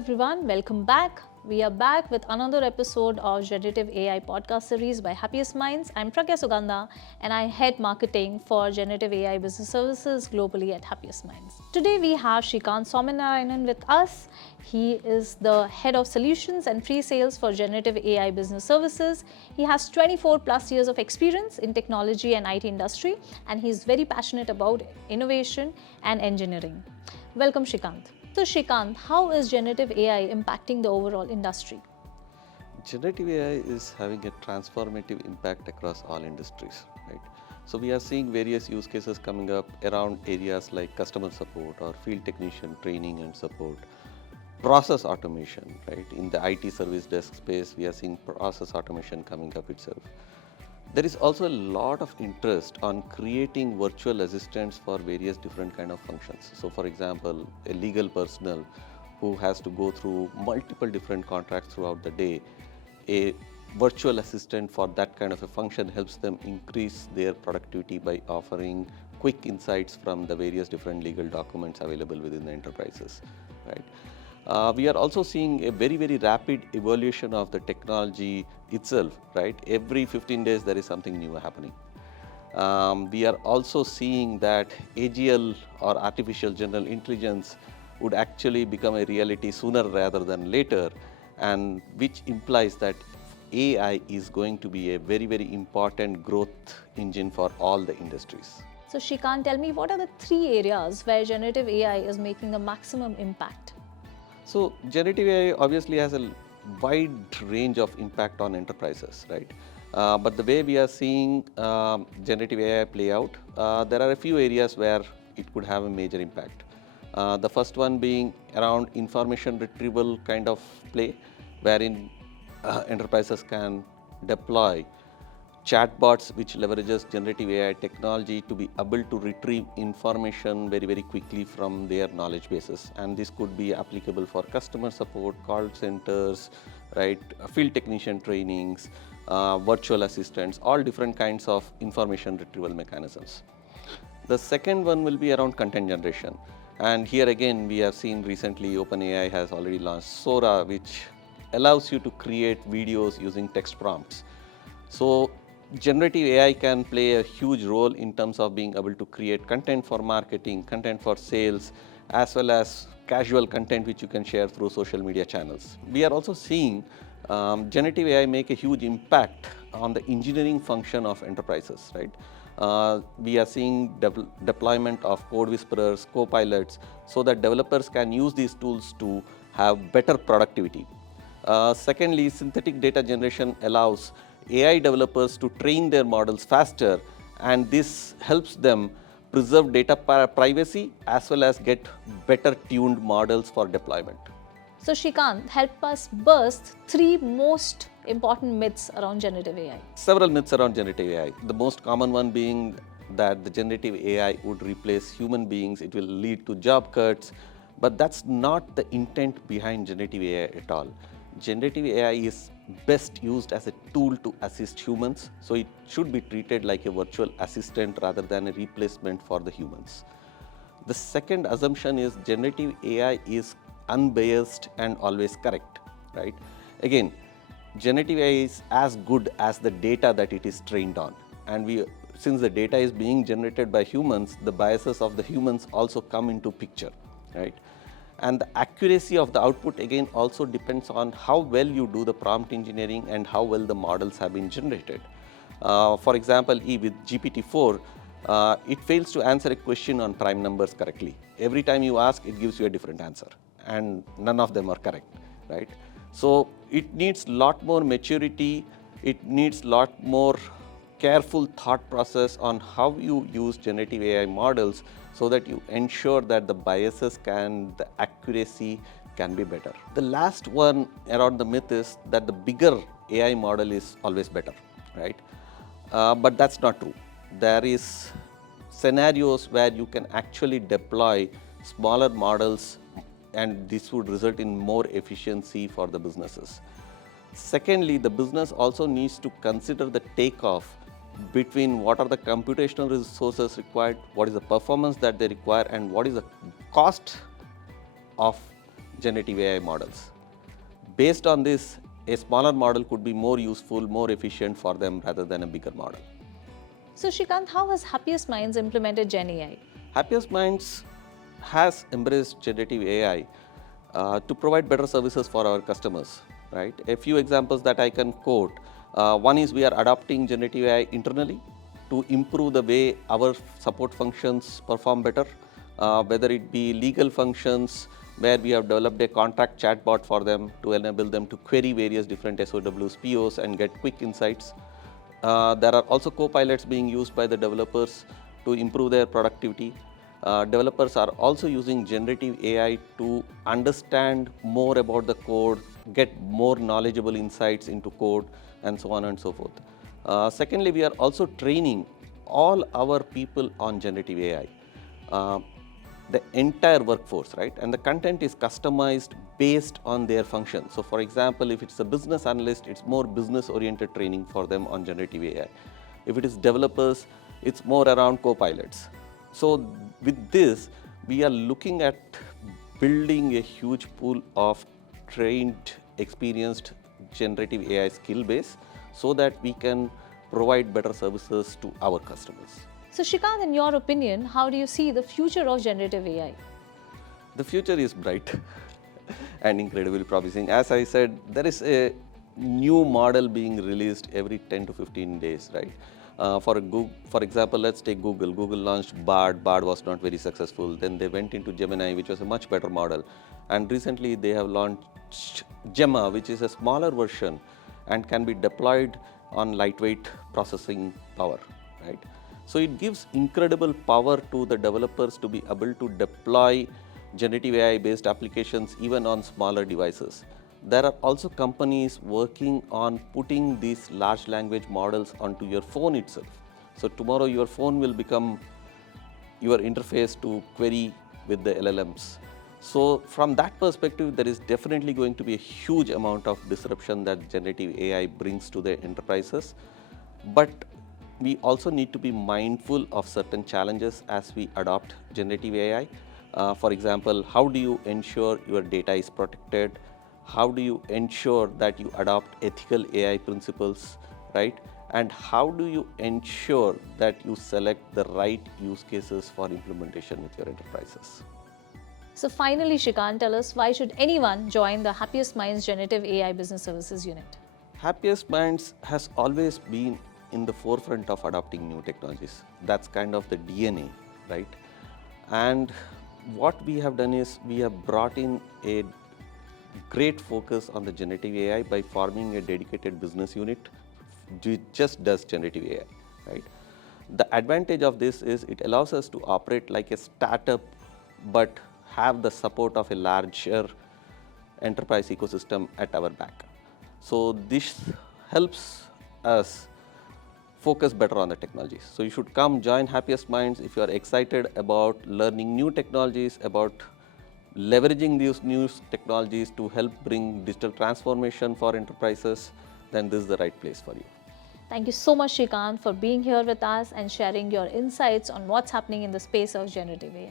everyone, welcome back. We are back with another episode of Generative AI podcast series by Happiest Minds. I'm Pragya Sugandha and I head marketing for Generative AI business services globally at Happiest Minds. Today we have Shrikant Sominarayanan with us. He is the head of solutions and pre-sales for Generative AI business services. He has 24 plus years of experience in technology and IT industry, and he's very passionate about innovation and engineering. Welcome, Shrikant. So Shrikant, how is generative AI impacting the overall industry? Generative AI is having a transformative impact across all industries, right? So we are seeing various use cases coming up around areas like customer support or field technician training and support, process automation, right? In the IT service desk space, we are seeing process automation coming up itself. There is also a lot of interest on creating virtual assistants for various different kind of functions. So for example, a legal personnel who has to go through multiple different contracts throughout the day, a virtual assistant for that kind of a function helps them increase their productivity by offering quick insights from the various different legal documents available within the enterprises, right? We are also seeing a very rapid evolution of the technology itself, right? Every 15 days there is something new happening. We are also seeing that AGL or artificial general intelligence would actually become a reality sooner rather than later, and which implies that AI is going to be a very important growth engine for all the industries. So Shrikant, tell me, what are the three areas where generative AI is making the maximum impact? So generative AI obviously has a wide range of impact on enterprises, right? But the way we are seeing generative AI play out, there are a few areas where it could have a major impact. The first one being around information retrieval kind of play, wherein enterprises can deploy chatbots which leverages generative AI technology to be able to retrieve information very quickly from their knowledge bases. And this could be applicable for customer support, call centers, right, field technician trainings, virtual assistants, all different kinds of information retrieval mechanisms. The second one will be around content generation. And here again, we have seen recently OpenAI has already launched Sora, which allows you to create videos using text prompts. So generative AI can play a huge role in terms of being able to create content for marketing, content for sales, as well as casual content which you can share through social media channels. We are also seeing generative AI make a huge impact on the engineering function of enterprises, right? We are seeing deployment of code whisperers, co-pilots, so that developers can use these tools to have better productivity. Secondly, synthetic data generation allows AI developers to train their models faster, and this helps them preserve data privacy as well as get better tuned models for deployment. So Shrikant, help us burst three most important myths around generative AI. Several myths around generative AI. The most common one being that the generative AI would replace human beings, it will lead to job cuts, but that's not the intent behind generative AI at all. Generative AI is best used as a tool to assist humans, so it should be treated like a virtual assistant rather than a replacement for the humans. The second assumption is generative AI is unbiased and always correct, right? Again, generative AI is as good as the data that it is trained on, and since the data is being generated by humans, the biases of the humans also come into picture, right? And the accuracy of the output again also depends on how well you do the prompt engineering and how well the models have been generated. For example, with GPT-4, it fails to answer a question on prime numbers correctly. Every time you ask, it gives you a different answer, and none of them are correct, right? So it needs a lot more maturity, it needs a lot more careful thought process on how you use generative AI models so that you ensure that the biases the accuracy can be better. The last one around the myth is that the bigger AI model is always better, right? But that's not true. There is scenarios where you can actually deploy smaller models, and this would result in more efficiency for the businesses. Secondly, the business also needs to consider the takeoff between what are the computational resources required, what is the performance that they require, and what is the cost of generative AI models. Based on this, a smaller model could be more useful, more efficient for them rather than a bigger model. So Shrikant, how has Happiest Minds implemented Gen AI? Happiest Minds has embraced generative AI to provide better services for our customers, right? A few examples that I can quote. One is we are adopting generative AI internally to improve the way our support functions perform better, whether it be legal functions, where we have developed a contract chatbot for them to enable them to query various different SOWs, POs, and get quick insights. There are also co-pilots being used by the developers to improve their productivity. Developers are also using generative AI to understand more about the code, get more knowledgeable insights into code, and so on and so forth. Secondly, we are also training all our people on generative AI. The entire workforce, right? And the content is customized based on their function. So for example, if it's a business analyst, it's more business oriented training for them on generative AI. If it is developers, it's more around co-pilots. So with this, we are looking at building a huge pool of trained, experienced generative AI skill base so that we can provide better services to our customers. So Shrikant, in your opinion, how do you see the future of generative AI? The future is bright and incredibly promising. As I said, there is a new model being released every 10 to 15 days, right? For example, let's take Google. Google launched Bard. Bard was not very successful. Then they went into Gemini, which was a much better model. And recently they have launched Gemma, which is a smaller version and can be deployed on lightweight processing power, right? So it gives incredible power to the developers to be able to deploy generative AI based applications even on smaller devices. There are also companies working on putting these large language models onto your phone itself. So tomorrow your phone will become your interface to query with the LLMs. So from that perspective, there is definitely going to be a huge amount of disruption that generative AI brings to the enterprises. But we also need to be mindful of certain challenges as we adopt generative AI. For example, how do you ensure your data is protected? How do you ensure that you adopt ethical AI principles, right? And how do you ensure that you select the right use cases for implementation with your enterprises? So finally, Shrikant, tell us, why should anyone join the Happiest Minds Generative AI Business Services Unit? Happiest Minds has always been in the forefront of adopting new technologies. That's kind of the DNA, right? And what we have done is we have brought in a great focus on the generative AI by forming a dedicated business unit which just does generative AI, right? The advantage of this is it allows us to operate like a startup but have the support of a larger enterprise ecosystem at our back. So this helps us focus better on the technologies. So you should come join Happiest Minds if you are excited about learning new technologies, about leveraging these new technologies to help bring digital transformation for enterprises. Then this is the right place for you. Thank you so much, Shrikant, for being here with us and sharing your insights on what's happening in the space of generative AI.